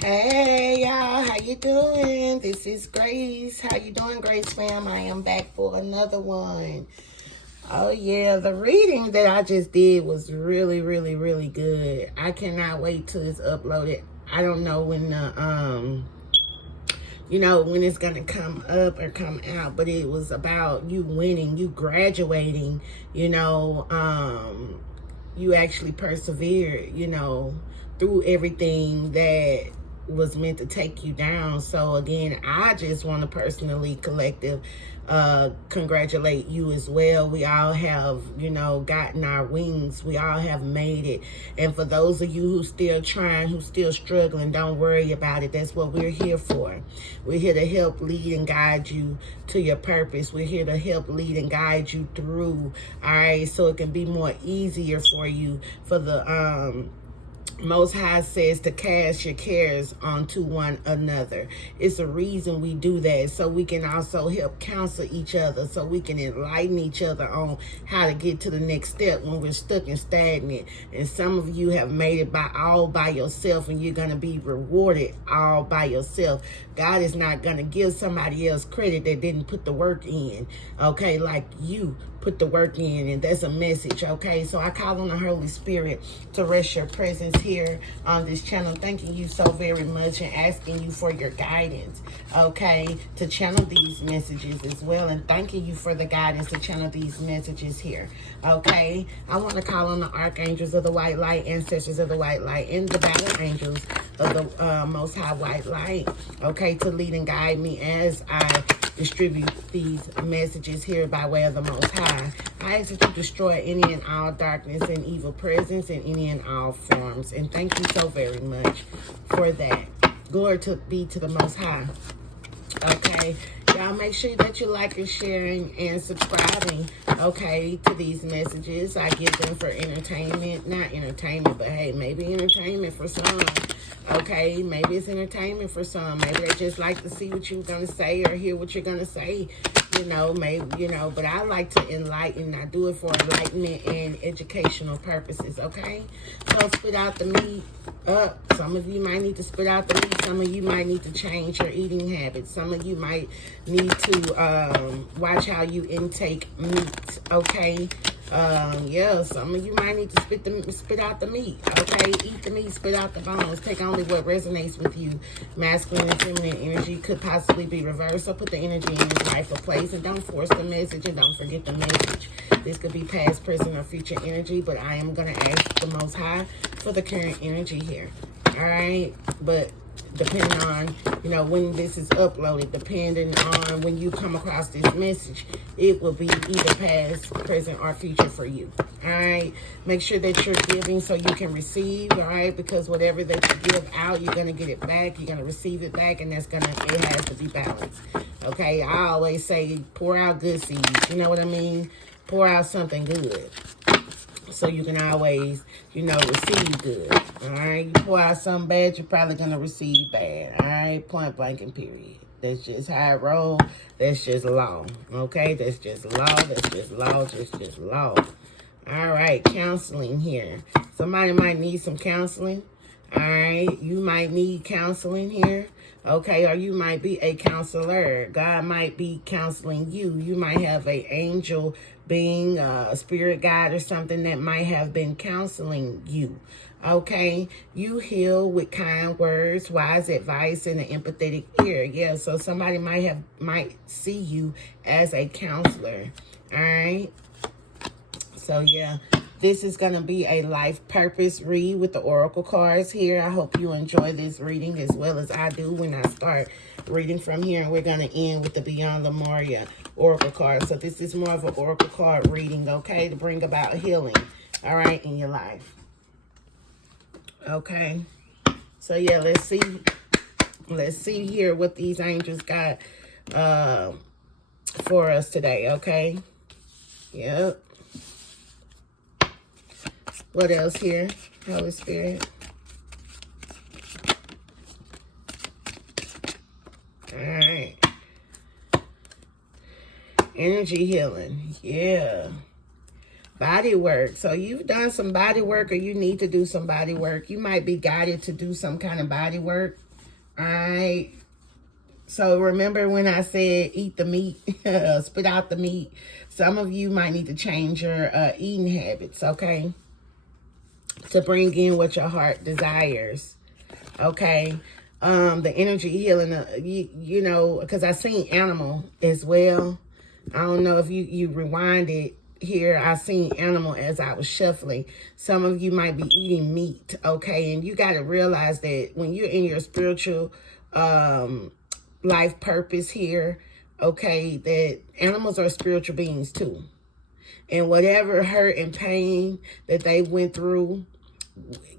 Hey y'all, how you doing? This is Grace. How you doing, Grace fam? I am back for another one. Oh yeah, the reading that I just did was really, really, really good. I cannot wait till it's uploaded. I don't know when when it's gonna come up or come out, but it was about you winning, you graduating, you actually persevered, through everything that was meant to take you down. So again, I just want to personally congratulate you as well. We all have, gotten our wings. We all have made it. And for those of you who still trying, who still struggling, don't worry about it. That's what we're here for. We're here to help lead and guide you to your purpose. We're here to help lead and guide you through, all right, so it can be more easier for you. For the Most High says to cast your cares onto one another. It's a reason we do that, so we can also help counsel each other, so we can enlighten each other on how to get to the next step when we're stuck and stagnant. And some of you have made it all by yourself, and you're going to be rewarded all by yourself. God is not going to give somebody else credit that didn't put the work in, okay, like you put the work in. And that's a message, okay? So I call on the Holy Spirit to rest your presence here on this channel, thanking you so very much and asking you for your guidance, okay, to channel these messages as well, and thanking you for the guidance to channel these messages here, okay? I want to call on the archangels of the white light, ancestors of the white light, and the battle angels of the Most High white light, okay, to lead and guide me as I distribute these messages here by way of the Most High. I ask that you destroy any and all darkness and evil presence in any and all forms. And thank you so very much for that. Glory be to the Most High. Okay, y'all make sure that you like and sharing and subscribing, okay, to these messages. I give them for entertainment, not entertainment, but hey, maybe entertainment for some. Okay, maybe it's entertainment for some. Maybe they just like to see what you're going to say or hear what you're going to say. But I like to enlighten. I do it for enlightenment and educational purposes, okay? So spit out the meat up. Some of you might need to spit out the meat. Some of you might need to change your eating habits. Some of you might need to watch how you intake meat, okay? Some of you might need to spit out the meat, okay? Eat the meat, spit out the bones. Take only what resonates with you. Masculine and feminine energy could possibly be reversed, so put the energy in its rightful place, and don't force the message, and don't forget the message. This could be past, present, or future energy, but I am going to ask the Most High for the current energy here, all right? But depending on, when this is uploaded, depending on when you come across this message, it will be either past, present, or future for you. All right. Make sure that you're giving so you can receive. All right. Because whatever that you give out, you're going to get it back. You're going to receive it back. And it has to be balanced. Okay. I always say pour out good seeds. You know what I mean? Pour out something good, so you can always, receive good. All right. You pour out something bad, you're probably going to receive bad. All right. Point blank and period. That's just how it rolls. That's just law. Okay. That's just law. That's just law. Just law. All right. Counseling here. Somebody might need some counseling. All right. You might need counseling here. Okay. Or you might be a counselor. God might be counseling you. You might have an angel being, a spirit guide or something that might have been counseling you. Okay. You heal with kind words, wise advice, and an empathetic ear. Yeah. So somebody might see you as a counselor. All right. So yeah, this is going to be a life purpose read with the oracle cards here. I hope you enjoy this reading as well as I do when I start reading from here. And we're going to end with the Beyond Lemuria oracle card. So this is more of an oracle card reading, okay, to bring about healing, all right, in your life. Okay. So yeah, let's see here what these angels got for us today, okay? Yep. What else here, Holy Spirit? All right. Energy healing. Yeah. Body work. So you've done some body work, or you need to do some body work. You might be guided to do some kind of body work. All right. So remember when I said eat the meat, spit out the meat. Some of you might need to change your eating habits, okay? To bring in what your heart desires, okay? The energy healing, you know, because I seen animal as well. I don't know if you rewind it here. I seen animal as I was shuffling. Some of you might be eating meat, okay? And you got to realize that when you're in your spiritual life purpose here, okay, that animals are spiritual beings too. And whatever hurt and pain that they went through,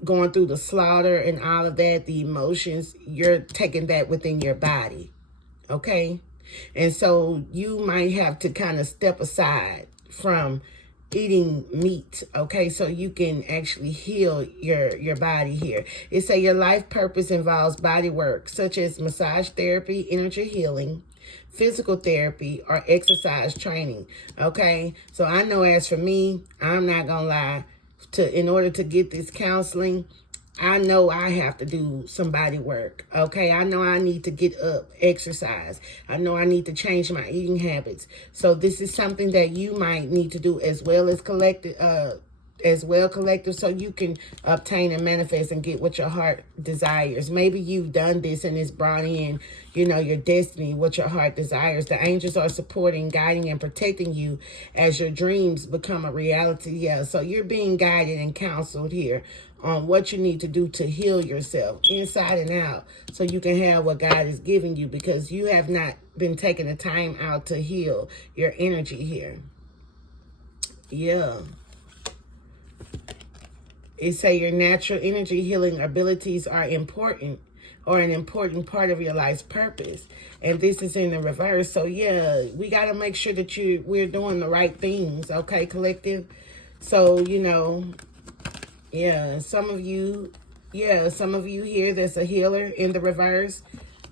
going through the slaughter and all of that, the emotions, you're taking that within your body, okay? And so you might have to kind of step aside from eating meat, okay, so you can actually heal your body here. It say your life purpose involves body work such as massage therapy, energy healing, physical therapy, or exercise training, okay? So I know as for me, I'm not gonna lie, in order to get this counseling, I know I have to do some body work, okay? I know I need to get up, exercise. I know I need to change my eating habits. So this is something that you might need to do as well as collective, so you can obtain and manifest and get what your heart desires. Maybe you've done this and it's brought in, you know, your destiny, what your heart desires. The angels are supporting, guiding, and protecting you as your dreams become a reality. Yeah, so you're being guided and counseled here on what you need to do to heal yourself inside and out so you can have what God is giving you, because you have not been taking the time out to heal your energy here. Yeah. It say your natural energy healing abilities are important, or an important part of your life's purpose. And this is in the reverse. So yeah, we got to make sure that we're doing the right things, okay, collective? So, you know, yeah, some of you here that's a healer in the reverse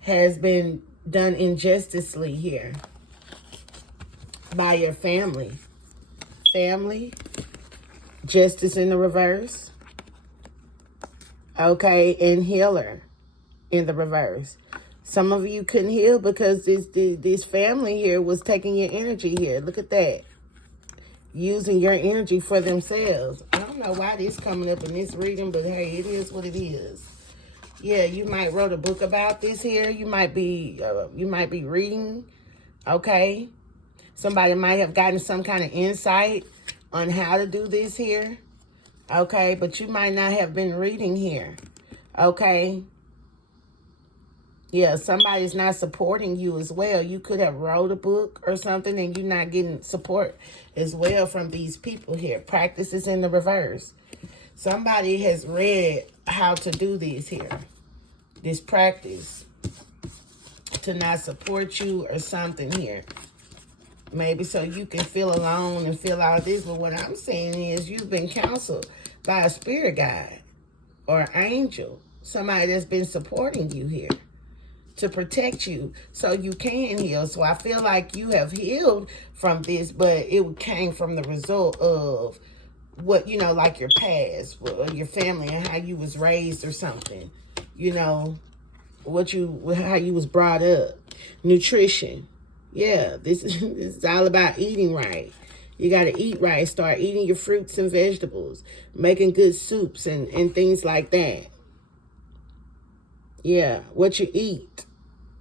has been done injusticely here by your family. Family, justice in the reverse. Okay, and healer in the reverse. Some of you couldn't heal because this family here was taking your energy here. Look at that. Using your energy for themselves. I don't know why this coming up in this reading, but hey, it is what it is. Yeah, you might wrote a book about this here. You might be reading, okay? Somebody might have gotten some kind of insight on how to do this here. Okay, but you might not have been reading here. Okay. Yeah, somebody's not supporting you as well. You could have wrote a book or something and you're not getting support as well from these people here. Practices in the reverse. Somebody has read how to do this here. This practice to not support you or something here. Maybe so you can feel alone and feel all this. But what I'm saying is you've been counseled by a spirit guide or angel. Somebody that's been supporting you here to protect you so you can heal. So I feel like you have healed from this, but it came from the result of what, you know, like your past or your family and how you was raised or something. You know, how you was brought up. Nutrition. Yeah, this is all about eating right. You got to eat right. Start eating your fruits and vegetables. Making good soups and things like that. Yeah, what you eat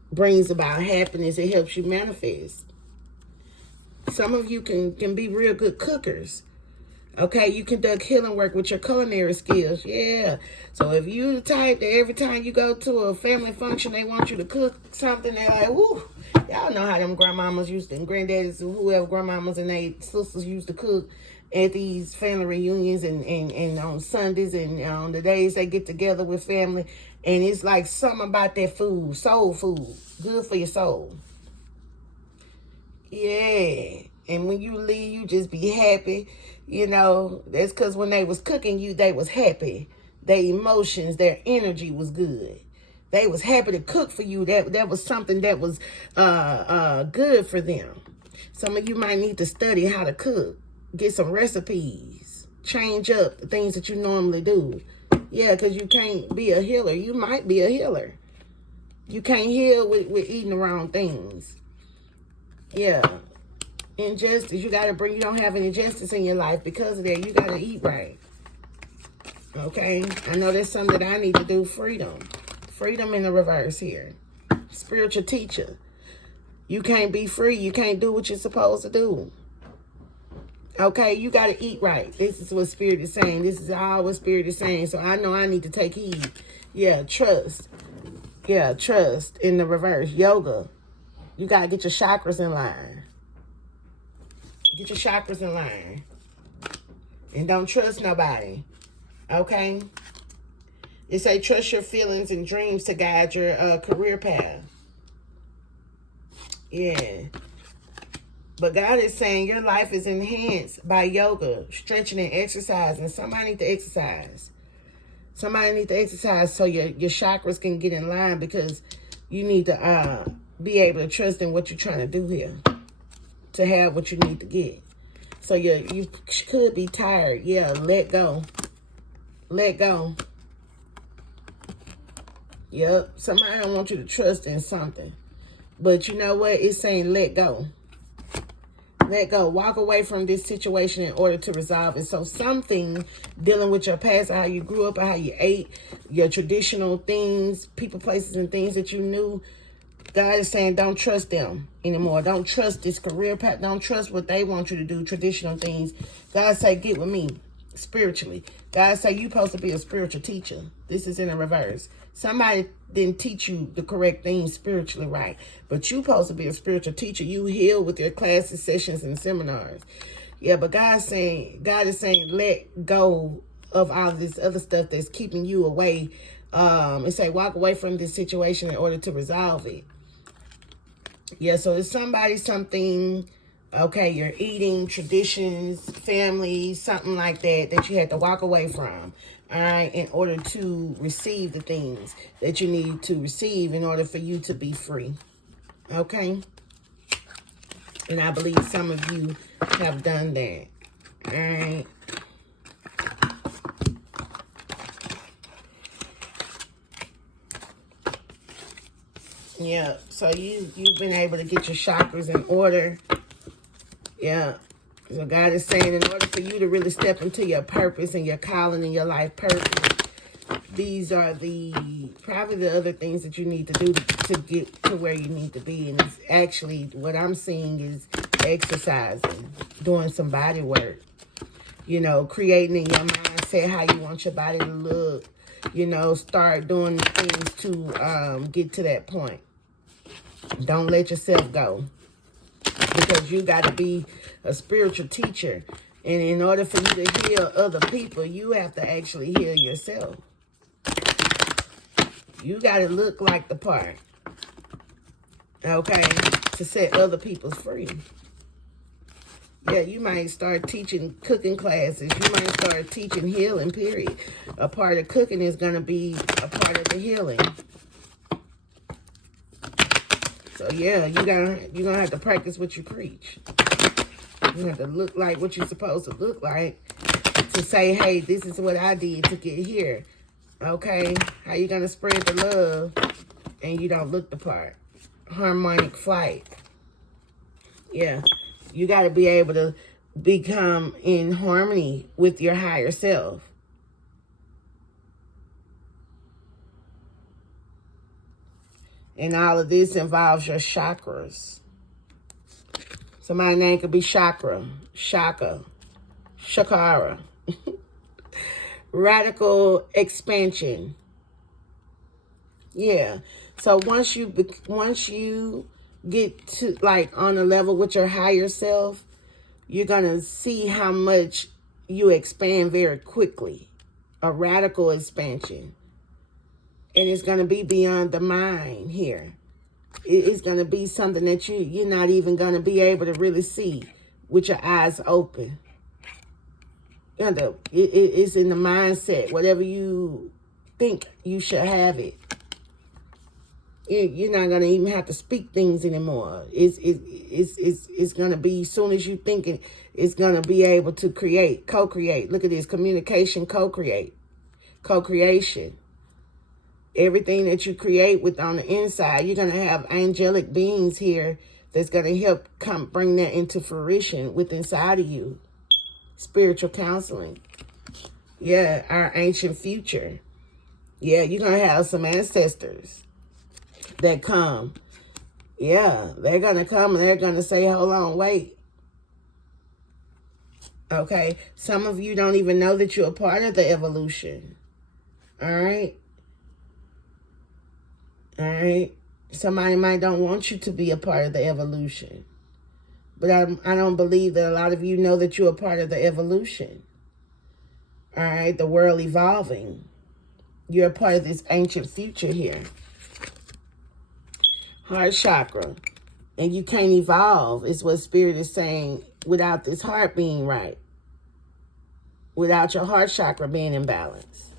brings about happiness. It helps you manifest. Some of you can be real good cookers. Okay, you conduct healing work with your culinary skills. Yeah. So if you the type that every time you go to a family function, they want you to cook something, they're like, woo. Y'all know how them grandmamas used to, and granddaddies, and whoever grandmamas and they sisters used to cook at these family reunions and on Sundays and on the days they get together with family. And it's like something about that food, soul food, good for your soul. Yeah. And when you leave, you just be happy. You know, that's because when they was cooking you, they was happy. Their emotions, their energy was good. They was happy to cook for you. That was something that was good for them. Some of you might need to study how to cook. Get some recipes. Change up the things that you normally do. Yeah, because you can't be a healer. You might be a healer. You can't heal with eating the wrong things. Yeah. Injustice. You don't have any justice in your life because of that. You got to eat right. Okay? I know that's something that I need to do. Freedom. Freedom in the reverse here. Spiritual teacher. You can't be free. You can't do what you're supposed to do. Okay? You got to eat right. This is what Spirit is saying. This is all what Spirit is saying. So I know I need to take heed. Yeah, trust. Yeah, trust in the reverse. Yoga. You got to get your chakras in line. Get your chakras in line. And don't trust nobody. Okay? It say trust your feelings and dreams to guide your career path. Yeah. But God is saying your life is enhanced by yoga, stretching and exercising. Somebody need to exercise. Somebody need to exercise so your chakras can get in line, because you need to be able to trust in what you're trying to do here to have what you need to get. So you could be tired. Yeah, let go. Let go. Yep. Somebody don't want you to trust in something. But you know what? It's saying let go. Let go. Walk away from this situation in order to resolve it. So something dealing with your past, how you grew up, how you ate, your traditional things, people, places, and things that you knew. God is saying don't trust them anymore. Don't trust this career path. Don't trust what they want you to do, traditional things. God say get with me spiritually. God say you supposed to be a spiritual teacher. This is in a reverse. Somebody didn't teach you the correct things spiritually right. But you supposed to be a spiritual teacher. You heal with your classes, sessions, and seminars. Yeah, but God is saying let go of all this other stuff that's keeping you away. And say walk away from this situation in order to resolve it. Yeah, so it's somebody, something, okay, you're eating, traditions, family, something like that you had to walk away from, all right, in order to receive the things that you need to receive in order for you to be free, okay? And I believe some of you have done that, all right? Yeah, so you've been able to get your chakras in order. Yeah. So God is saying in order for you to really step into your purpose and your calling and your life purpose, these are probably the other things that you need to do to get to where you need to be. And it's actually, what I'm seeing is exercising, doing some body work, you know, creating in your mindset how you want your body to look, you know, start doing things to get to that point. Don't let yourself go, because you got to be a spiritual teacher. And in order for you to heal other people, you have to actually heal yourself. You got to look like the part, okay, to set other people free. Yeah, you might start teaching cooking classes. You might start teaching healing, period. A part of cooking is going to be a part of the healing. So yeah, you're gonna have to practice what you preach. You have to look like what you're supposed to look like to say, hey, this is what I did to get here. Okay? How you gonna spread the love and you don't look the part? Harmonic flight. Yeah. You gotta be able to become in harmony with your higher self. And all of this involves your chakras. So my name could be Chakra, Shaka, Shakara. Radical expansion. Yeah. So once you get to like on a level with your higher self, you're going to see how much you expand very quickly. A radical expansion. And it's going to be beyond the mind here. It's going to be something that you're not even going to be able to really see with your eyes open. It's in the mindset. Whatever you think, you should have it. You're not going to even have to speak things anymore. It's going to be, as soon as you think it, it's going to be able to create, co-create. Look at this, communication, co-create, co-creation. Everything that you create with on the inside, you're going to have angelic beings here that's going to help bring that into fruition with inside of you. Spiritual counseling. Yeah, our ancient future. Yeah, you're going to have some ancestors that come. Yeah, they're going to come and they're going to say, hold on, wait. Okay, some of you don't even know that you're a part of the evolution. All right? All right? Somebody might don't want you to be a part of the evolution. But I don't believe that a lot of you know that you're a part of the evolution. All right? The world evolving. You're a part of this ancient future here. Heart chakra. And you can't evolve, is what Spirit is saying, without this heart being right. Without your heart chakra being in balance.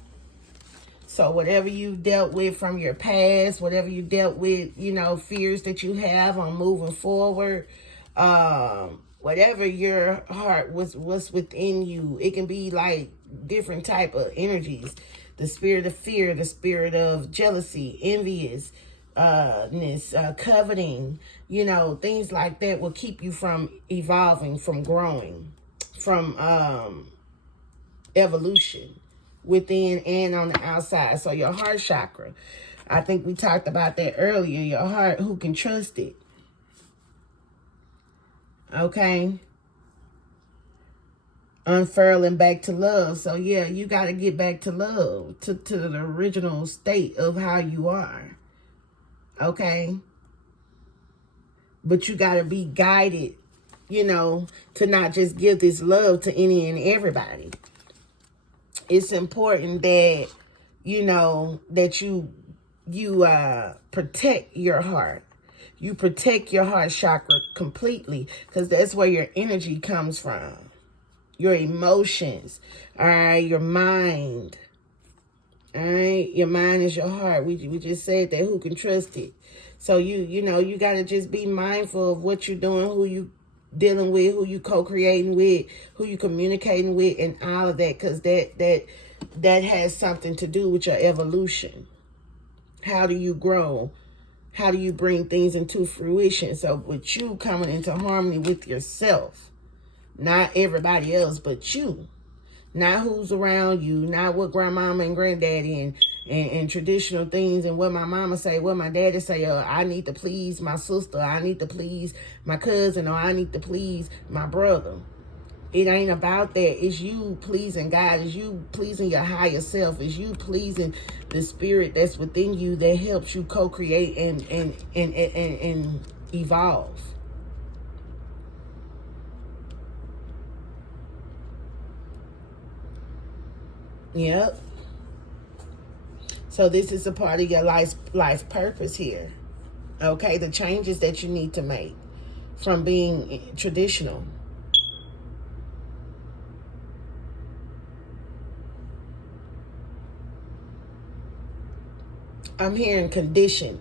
So whatever you've dealt with from your past, whatever you dealt with, you know, fears that you have on moving forward, whatever your heart was within you, it can be like different type of energies. The spirit of fear, the spirit of jealousy, enviousness, coveting, you know, things like that will keep you from evolving, from growing, from evolution within and on the outside. So your heart chakra, I think we talked about that earlier. Your heart, who can trust it? Okay. Unfurling back to love. So yeah, you got to get back to love, to the original state of how you are. Okay. But you got to be guided, you know, to not just give this love to any and everybody. It's important that, you know, that you protect your heart. You protect your heart chakra completely, because that's where your energy comes from. Your emotions, all right, your mind, all right, your mind is your heart. We just said that, who can trust it? So you know, you got to just be mindful of what you're doing, who you dealing with, who you co-creating with, who you communicating with, and all of that, because that has something to do with your evolution. How do you grow? How do you bring things into fruition? So with you coming into harmony with yourself, not everybody else but you, not who's around you, not what grandmama and granddaddy and traditional things and what my mama say, what my daddy say, I need to please my sister, I need to please my cousin, or I need to please my brother. It ain't about that. It's you pleasing God. It's you pleasing your higher self. It's you pleasing the spirit that's within you that helps you co-create and evolve. Yep. So this is a part of your life purpose here. Okay, the changes that you need to make from being traditional. I'm hearing conditioned.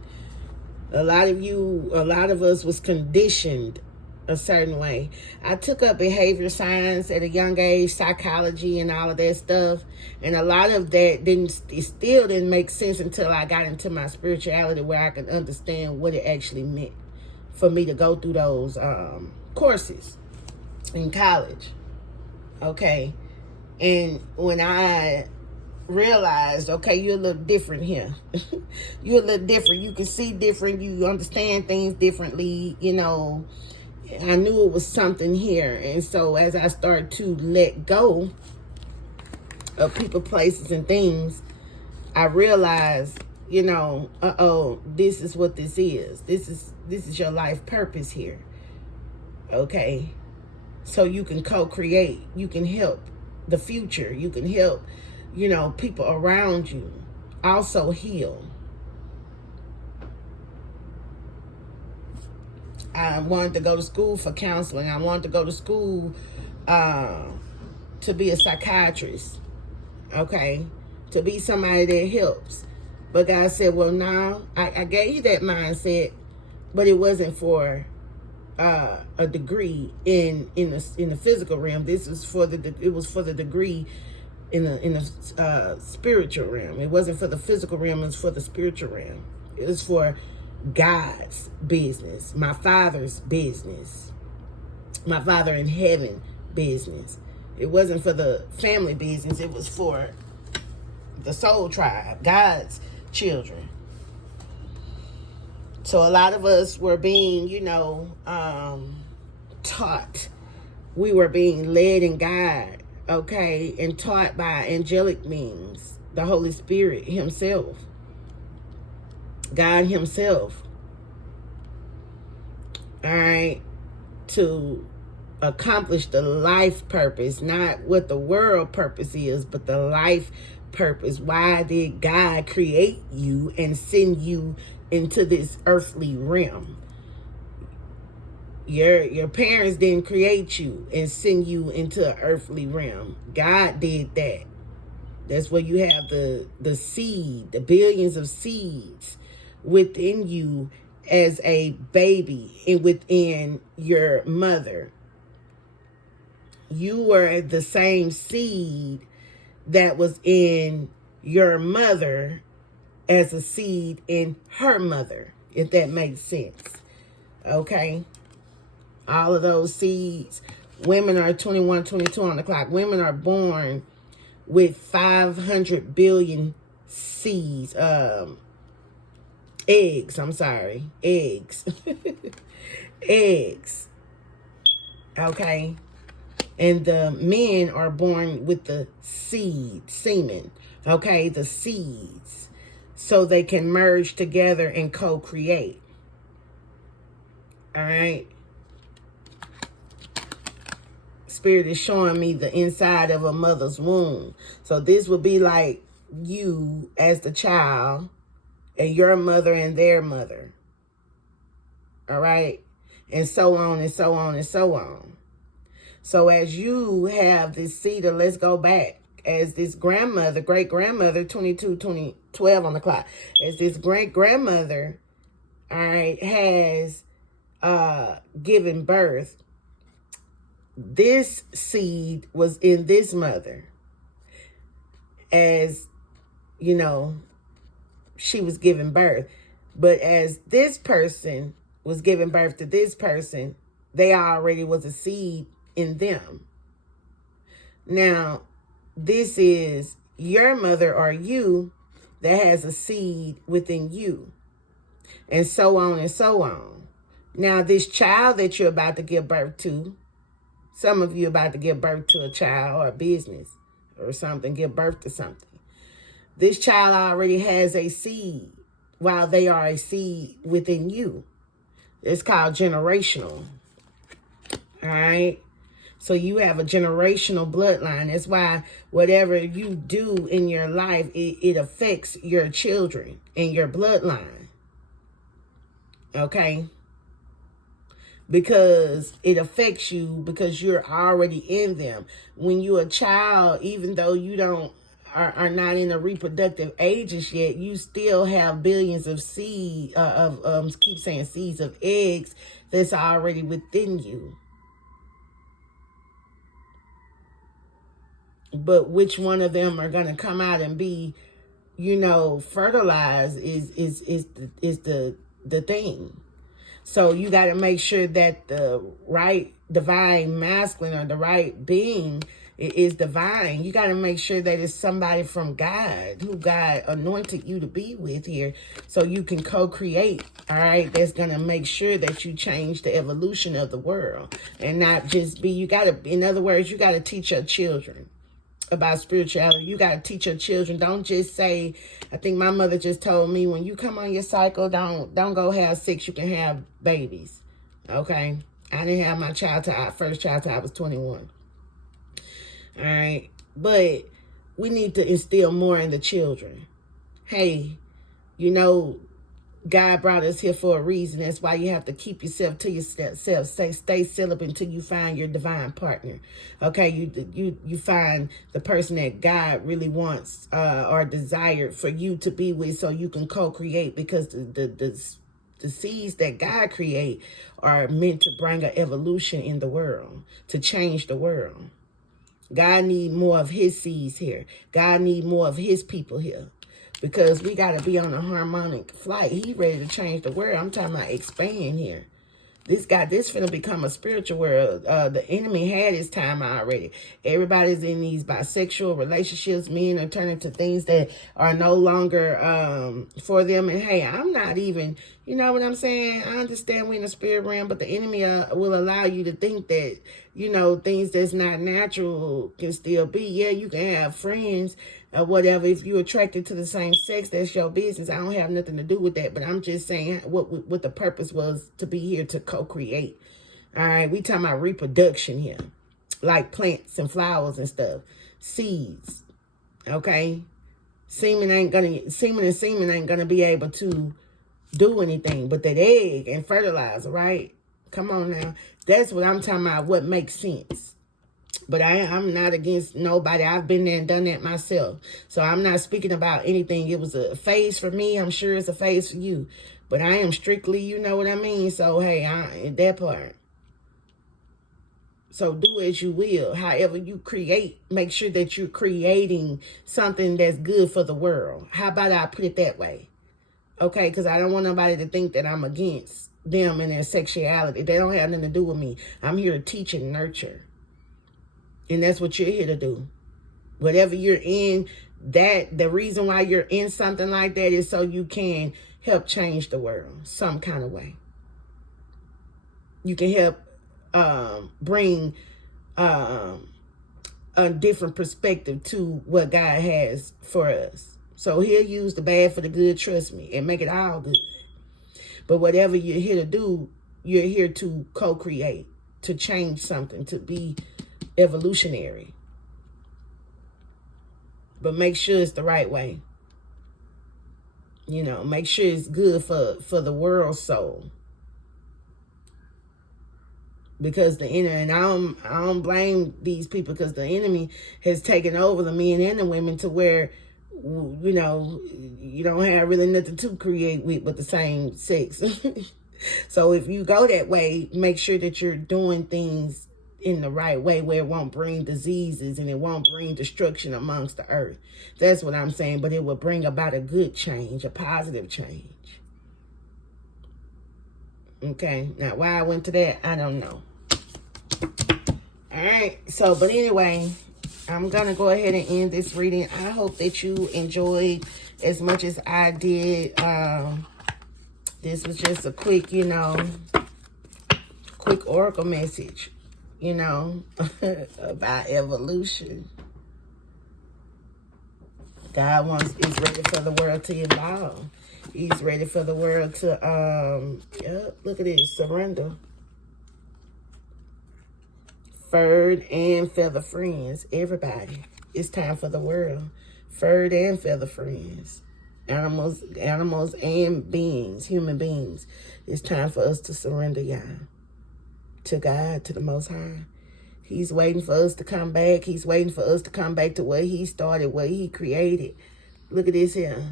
A lot of us was conditioned a certain way. I took up behavior science at a young age, psychology and all of that stuff. And a lot of that still didn't make sense until I got into my spirituality, where I could understand what it actually meant for me to go through those courses in college. Okay. And when I realized, okay, you're a little different here. You're a little different. You can see different. You understand things differently, you know. I knew it was something here. And so as I started to let go of people, places, and things, I realized, you know, this is what this is. This is your life purpose here. Okay. So you can co-create. You can help the future. You can help, you know, people around you also heal. I wanted to go to school for counseling. I wanted to go to school to be a psychiatrist. Okay. To be somebody that helps. But God said, well, no, I gave you that mindset, but it wasn't for a degree in the physical realm. It was for the degree in the spiritual realm. It wasn't for the physical realm, it was for the spiritual realm. It was for God's business, my Father's business, my Father in heaven business. It wasn't for the family business, it was for the soul tribe, God's children. So a lot of us were being, taught. We were being led in God, okay, and taught by angelic beings, the Holy Spirit himself, God himself, all right, to accomplish the life purpose, not what the world purpose is, but the life purpose. Why did God create you and send you into this earthly realm? Your parents didn't create you and send you into an earthly realm. God did that. That's where you have the seed, the billions of seeds within you as a baby and within your mother. You were the same seed that was in your mother as a seed in her mother, if that makes sense. Okay? All of those seeds. Women are 21, 22 on the clock. Women are born with 500 billion seeds. Eggs. Eggs. Okay? And the men are born with the semen. Okay? The seeds. So they can merge together and co-create. All right? Spirit is showing me the inside of a mother's womb. So this would be like you as the child and your mother and their mother. All right? And so on and so on and so on. So as you have this seed of, let's go back, as this grandmother, great-grandmother, 12 on the clock, as this great-grandmother, all right, has given birth, this seed was in this mother. As, she was giving birth. But as this person was giving birth to this person, they already was a seed in them. Now, this is your mother or you that has a seed within you. And so on and so on. Now, this child that you're about to give birth to, some of you about to give birth to a child or a business or something, give birth to something. This child already has a seed while they are a seed within you. It's called generational. All right? So you have a generational bloodline. That's why whatever you do in your life, it affects your children and your bloodline. Okay? Because it affects you because you're already in them. When you're a child, even though you are not in the reproductive ages yet, you still have billions of seeds seeds of eggs that's already within you. But which one of them are going to come out and be, fertilized is the thing. So you got to make sure that the right divine masculine or the right being is divine. You got to make sure that it's somebody from God, who God anointed you to be with here, so you can co-create, all right? That's going to make sure that you change the evolution of the world and not just be, in other words, you got to teach your children about spirituality. You got to teach your children. Don't just say, I think my mother just told me, when you come on your cycle, don't go have sex. You can have babies. Okay? I didn't have my first child till I was 21. All right? But we need to instill more in the children. Hey, God brought us here for a reason. That's why you have to keep yourself to yourself. Stay celibate until you find your divine partner. Okay, you find the person that God really wants or desired for you to be with, so you can co-create. Because the seeds that God create are meant to bring an evolution in the world, to change the world. God need more of his seeds here. God need more of his people here. Because we got to be on a harmonic flight. He ready to change the world. I'm talking about expand here. This finna become a spiritual world. The enemy had his time already. Everybody's in these bisexual relationships. Men are turning to things that are no longer for them. And hey, I'm not even, you know what I'm saying? I understand we're in the spirit realm, but the enemy will allow you to think that, you know, things that's not natural can still be. Yeah, you can have friends or whatever. If you're attracted to the same sex, that's your business. I don't have nothing to do with that. But I'm just saying what the purpose was to be here to co-create. All right, we talking about reproduction here, like plants and flowers and stuff, seeds. Okay, semen and semen ain't gonna be able to do anything, but that egg and fertilizer, right? Come on now, that's what I'm talking about. What makes sense. But I'm not against nobody. I've been there and done that myself. So I'm not speaking about anything. It was a phase for me. I'm sure it's a phase for you. But I am strictly, you know what I mean? So, hey, that part. So do as you will. However you create, make sure that you're creating something that's good for the world. How about I put it that way? Okay, because I don't want nobody to think that I'm against them and their sexuality. They don't have nothing to do with me. I'm here to teach and nurture. And that's what you're here to do. Whatever you're in, the reason why you're in something like that is so you can help change the world some kind of way. You can help bring a different perspective to what God has for us. So he'll use the bad for the good, trust me, and make it all good. But whatever you're here to do, you're here to co-create, to change something, to be evolutionary. But make sure it's the right way. You know, make sure it's good for the world's soul. Because the enemy, and I don't blame these people, because the enemy has taken over the men and the women to where, you know, you don't have really nothing to create with but the same sex. So if you go that way, make sure that you're doing things in the right way where it won't bring diseases and it won't bring destruction amongst the earth. That's what I'm saying. But it will bring about a good change, a positive change. Okay. Now, why I went to that, I don't know. All right. So, but anyway, I'm going to go ahead and end this reading. I hope that you enjoyed as much as I did. This was just a quick, you know, quick oracle message, you know, about evolution. God is ready for the world to evolve. He's ready for the world to, look at this, surrender. Furred and feather friends, everybody. It's time for the world. Furred and feather friends. Animals and beings, human beings. It's time for us to surrender, y'all. To God, to the Most High. He's waiting for us to come back. He's waiting for us to come back to what he started, what he created. Look at this here.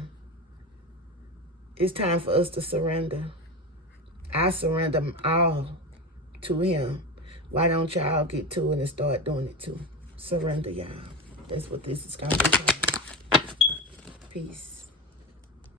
It's time for us to surrender. I surrender all to him. Why don't y'all get to it and start doing it too? Surrender, y'all. That's what this is going to be. Peace.